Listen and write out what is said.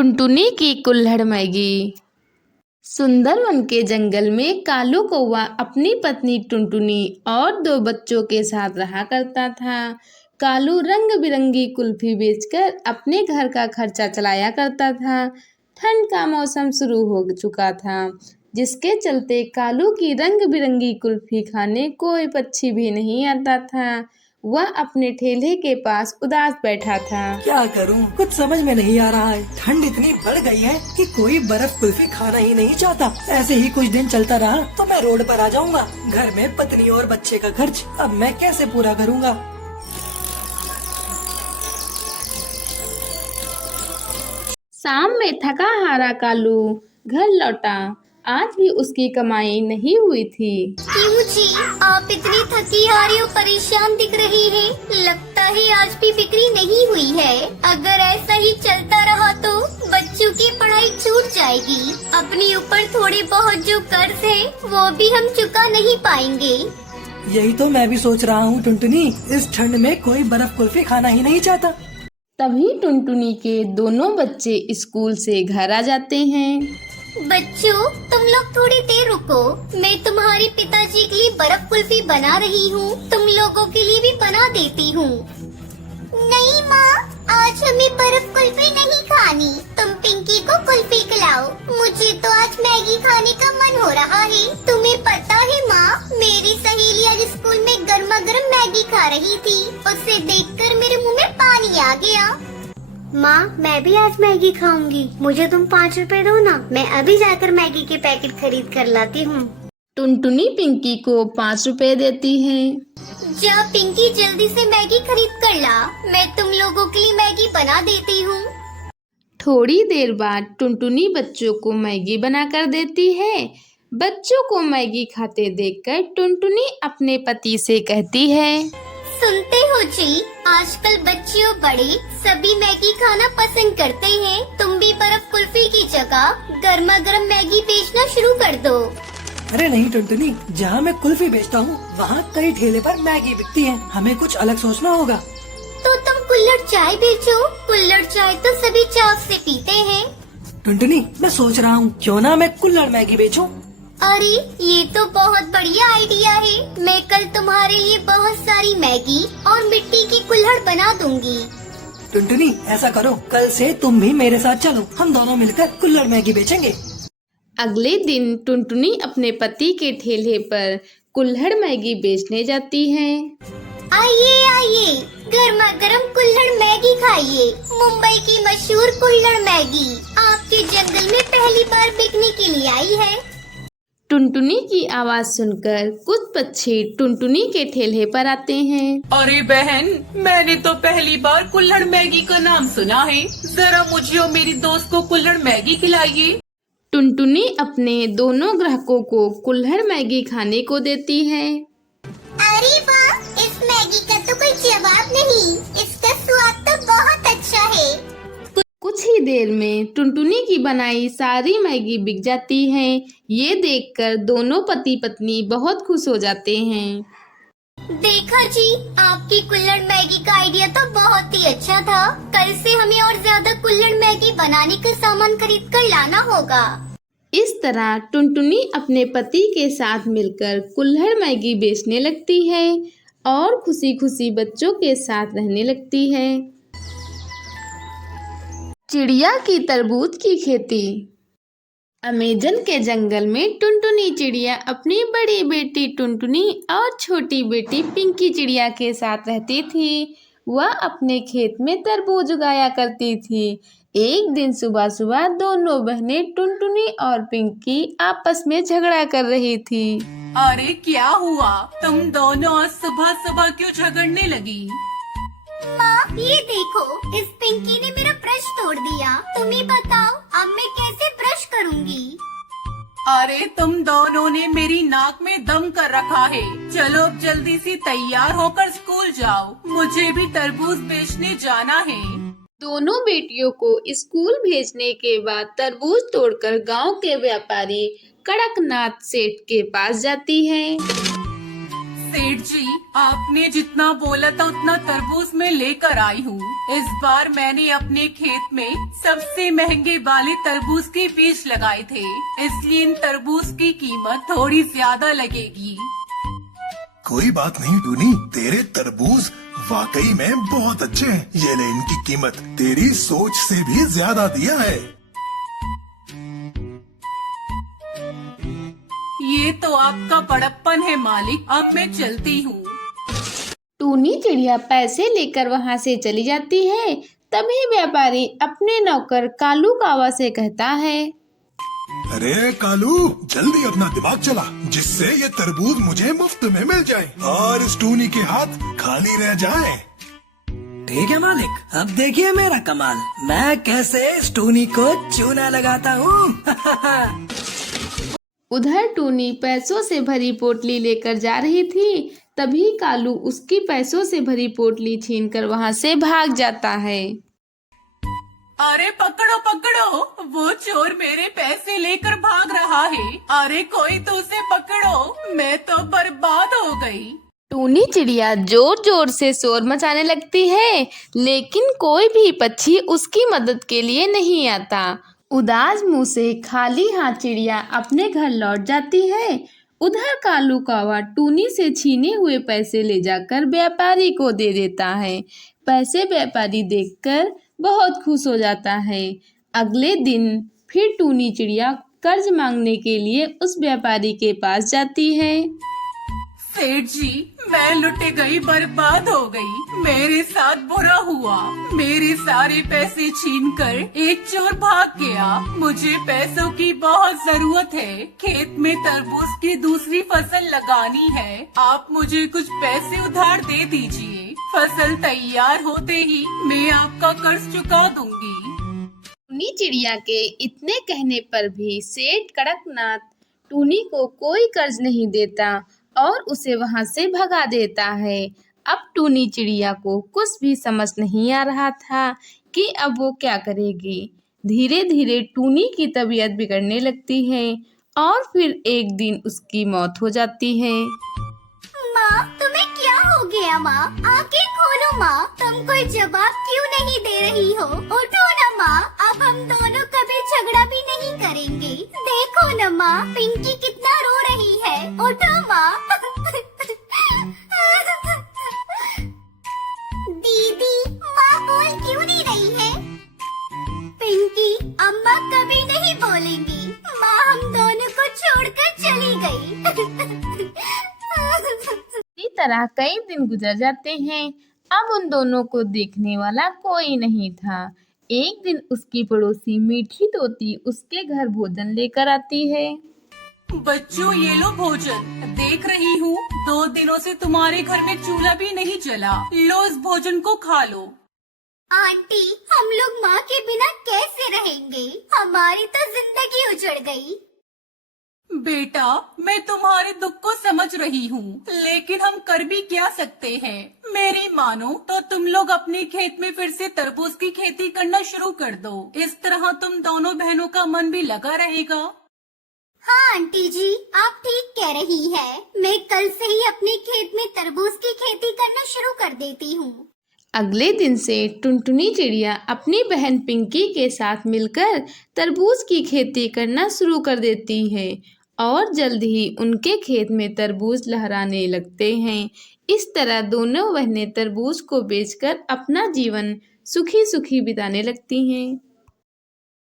टुनटुनी की कुल्हड़ मैगी। सुंदरवन के जंगल में कालू कौवा अपनी पत्नी टुनटुनी और दो बच्चों के साथ रहा करता था। कालू रंग बिरंगी कुल्फी बेचकर अपने घर का खर्चा चलाया करता था। ठंड का मौसम शुरू हो चुका था, जिसके चलते कालू की रंग बिरंगी कुल्फी खाने कोई पक्षी भी नहीं आता था। वह अपने ठेले के पास उदास बैठा था। क्या करूं, कुछ समझ में नहीं आ रहा है। ठंड इतनी बढ़ गई है कि कोई बर्फ कुल्फी खाना ही नहीं चाहता। ऐसे ही कुछ दिन चलता रहा तो मैं रोड पर आ जाऊंगा। घर में पत्नी और बच्चे का खर्च अब मैं कैसे पूरा करूंगा। शाम में थका हारा कालू घर लौटा। आज भी उसकी कमाई नहीं हुई थी। क्यों जी, आप इतनी थकी हारी और परेशान दिख रही हैं। लगता है आज भी बिक्री नहीं हुई है। अगर ऐसा ही चलता रहा तो बच्चों की पढ़ाई छूट जाएगी। अपने ऊपर थोड़े बहुत जो कर्ज है वो भी हम चुका नहीं पाएंगे। यही तो मैं भी सोच रहा हूँ टुनटुनी, इस ठंड में कोई बर्फ कुल्फी खाना ही नहीं चाहता। तभी टुनटुनी के दोनों बच्चे स्कूल से घर आ जाते हैं। बच्चों, तुम लोग थोड़ी देर रुको। मैं तुम्हारे पिताजी के लिए बर्फ कुल्फी बना रही हूँ। तुम लोगों के लिए भी बना देती हूँ। नहीं माँ, आज हमें बर्फ कुल्फी नहीं खानी। तुम पिंकी को कुल्फी खिलाओ। मुझे तो आज मैगी खाने का मन हो रहा है। तुम्हें पता है माँ, मेरी सहेली आज स्कूल में गर्मा गर्म मैगी खा रही थी। उसे देखकर मेरे मुँह में पानी आ गया। माँ, मैं भी आज मैगी खाऊंगी। मुझे तुम 5 रुपए दो ना, मैं अभी जाकर मैगी के पैकेट खरीद कर लाती हूँ। टुनटुनी पिंकी को 5 रुपए देती है। जा पिंकी, जल्दी से मैगी खरीद कर ला। मैं तुम लोगों के लिए मैगी बना देती हूँ। थोड़ी देर बाद टुनटुनी बच्चों को मैगी बनाकर देती है। बच्चों को मैगी खाते देखकर टुनटुनी अपने पति से कहती है, सुनते हो जी, आजकल बच्चे और बड़े सभी मैगी खाना पसंद करते हैं। तुम भी बर्फ कुल्फी की जगह गर्मा गर्म मैगी बेचना शुरू कर दो। अरे नहीं टुनटुनी, जहाँ मैं कुल्फी बेचता हूँ वहाँ कई ठेले पर मैगी बिकती है। हमें कुछ अलग सोचना होगा। तो तुम कुल्हड़ चाय बेचो। कुल्हड़ चाय तो सभी चाव से पीते हैं। टुनटुनी, मैं सोच रहा हूँ क्यों ना मैं कुल्हड़ मैगी बेचूं। अरे ये तो बहुत बढ़िया आइडिया है। मैं कल तुम्हारे लिए बहुत सारी मैगी और मिट्टी की कुल्हड़ बना दूंगी। टुनटुनी, ऐसा करो, कल से तुम भी मेरे साथ चलो। हम दोनों मिलकर कुल्हड़ मैगी बेचेंगे। अगले दिन टुनटुनी अपने पति के ठेले पर कुल्हड़ मैगी बेचने जाती है। आइए आइए, गर्मा गर्म कुल्हड़ मैगी खाइए। मुंबई की मशहूर कुल्हड़ मैगी आपके जंगल में पहली बार बिकने के लिए आई है। टुनटुनी की आवाज सुनकर कुछ पक्षी टुनटुनी के ठेले पर आते हैं। अरे बहन, मैंने तो पहली बार कुल्हड़ मैगी का नाम सुना है। जरा मुझे और मेरी दोस्त को कुल्हड़ मैगी खिलाइए। टुनटुनी अपने दोनों ग्राहकों को कुल्हड़ मैगी खाने को देती है। अरे वाह, इस मैगी का तो कोई जवाब नहीं। इसका स्वाद तो बहुत अच्छा है। कुछ ही देर में टुनटुनी की बनाई सारी मैगी बिक जाती है। ये देखकर दोनों पति पत्नी बहुत खुश हो जाते हैं। देखा जी, आपकी कुल्हड़ मैगी का आइडिया तो बहुत ही अच्छा था। कल से हमें और ज्यादा कुल्हड़ मैगी बनाने का सामान खरीद कर लाना होगा। इस तरह टुनटुनी अपने पति के साथ मिलकर कुल्हड़ मैगी बेचने लगती है और खुशी खुशी बच्चों के साथ रहने लगती है। चिड़िया की तरबूज की खेती। अमेजन के जंगल में टुनटुनी चिड़िया अपनी बड़ी बेटी टुनटुनी और छोटी बेटी पिंकी चिड़िया के साथ रहती थी। वह अपने खेत में तरबूज उगाया करती थी। एक दिन सुबह सुबह दोनों बहनें टुनटुनी और पिंकी आपस में झगड़ा कर रही थी। अरे क्या हुआ, तुम दोनों आज सुबह सुबह क्यों झगड़ने लगी? माँ, ये देखो, इस पिंकी ने मेरा ब्रश तोड़ दिया। तुम ही बताओ, अब मैं कैसे ब्रश करूँगी? अरे तुम दोनों ने मेरी नाक में दम कर रखा है। चलो अब जल्दी से तैयार होकर स्कूल जाओ। मुझे भी तरबूज बेचने जाना है। दोनों बेटियों को स्कूल भेजने के बाद तरबूज तोड़कर गांव के व्यापारी कड़कनाथ सेठ के पास जाती है। सेठ जी, आपने जितना बोला था उतना तरबूज मैं लेकर आई हूँ। इस बार मैंने अपने खेत में सबसे महंगे वाले तरबूज के बीज लगाए थे, इसलिए इन तरबूज की कीमत थोड़ी ज्यादा लगेगी। कोई बात नहीं टूनी, तेरे तरबूज वाकई में बहुत अच्छे हैं। ये ले इनकी कीमत, तेरी सोच से भी ज्यादा दिया है। ये तो आपका बड़प्पन है मालिक, अब मैं चलती हूँ। टूनी चिड़िया पैसे लेकर वहां से चली जाती है। तभी व्यापारी अपने नौकर कालू कावा से कहता है, अरे कालू, जल्दी अपना दिमाग चला, जिससे ये तरबूज मुझे मुफ्त में मिल जाए और इस टूनी के हाथ खाली रह जाए। ठीक है मालिक, अब देखिए मेरा कमाल, मैं कैसे इस टूनी को चूना लगाता हूँ। उधर टूनी पैसों से भरी पोटली लेकर जा रही थी। तभी कालू उसकी पैसों से भरी पोटली छीनकर वहां से भाग जाता है। अरे पकड़ो पकड़ो, वो चोर मेरे पैसे लेकर भाग रहा है। अरे कोई तो उसे पकड़ो, मैं तो बर्बाद हो गई। टूनी चिड़िया जोर जोर से शोर मचाने लगती है, लेकिन कोई भी पक्षी उसकी मदद के लिए नहीं आता। उदास मुंह से खाली हाथ चिड़िया अपने घर लौट जाती है। उधर कालू कौवा टूनी से छीने हुए पैसे ले जाकर व्यापारी को दे देता है। पैसे व्यापारी देखकर बहुत खुश हो जाता है। अगले दिन फिर टूनी चिड़िया कर्ज मांगने के लिए उस व्यापारी के पास जाती है। सेठ जी, मैं लुट गई, बर्बाद हो गई। मेरे साथ बुरा हुआ, मेरे सारे पैसे छीनकर एक चोर भाग गया। मुझे पैसों की बहुत जरूरत है, खेत में तरबूज की दूसरी फसल लगानी है। आप मुझे कुछ पैसे उधार दे दीजिए, फसल तैयार होते ही मैं आपका कर्ज चुका दूंगी। टूनी चिड़िया के इतने कहने पर भी सेठ कड़कनाथ टूनी को कोई कर्ज नहीं देता और उसे वहां से भगा देता है। अब टूनी चिड़िया को कुछ भी समझ नहीं आ रहा था कि अब वो क्या करेगी। धीरे धीरे टूनी की तबीयत बिगड़ने लगती है और फिर एक दिन उसकी मौत हो जाती है। माँ, तुम्हें क्या हो गया माँ? आंखें खोलो माँ, तुम कोई जवाब क्यों नहीं दे रही हो? उठो ना माँ, अब हम दोनों कभी झगड़ा भी नहीं करेंगे। देखो ना माँ, पिंकी कितना रो रही है। उठो माँ। दीदी, माँ बोल क्यों नहीं रही है? पिंकी, अम्मा कभी नहीं बोलेंगी। माँ हम दोनों को छोड़कर चली गई। इसी तरह कई दिन गुजर जाते हैं। अब उन दोनों को देखने वाला कोई नहीं था। एक दिन उसकी पड़ोसी मीठी तोती उसके घर भोजन लेकर आती है। बच्चों, ये लो भोजन। देख रही हूँ 2 दिनों से तुम्हारे घर में चूल्हा भी नहीं जला। लो, इस भोजन को खा लो। आंटी, हम लोग माँ के बिना कैसे रहेंगे? हमारी तो जिंदगी उजड़ गई। बेटा, मैं तुम्हारे दुख को समझ रही हूँ, लेकिन हम कर भी क्या सकते हैं। मेरी मानो तो तुम लोग अपने खेत में फिर से तरबूज की खेती करना शुरू कर दो। इस तरह तुम दोनों बहनों का मन भी लगा रहेगा। हाँ आंटी जी, आप ठीक कह रही है। मैं कल से ही अपने खेत में तरबूज की खेती करना शुरू कर देती हूँ। अगले दिन से टुनटुनी चिड़िया अपनी बहन पिंकी के साथ मिलकर तरबूज की खेती करना शुरू कर देती है और जल्द ही उनके खेत में तरबूज लहराने लगते हैं। इस तरह दोनों बहनें तरबूज को बेचकर अपना जीवन सुखी सुखी बिताने लगती हैं।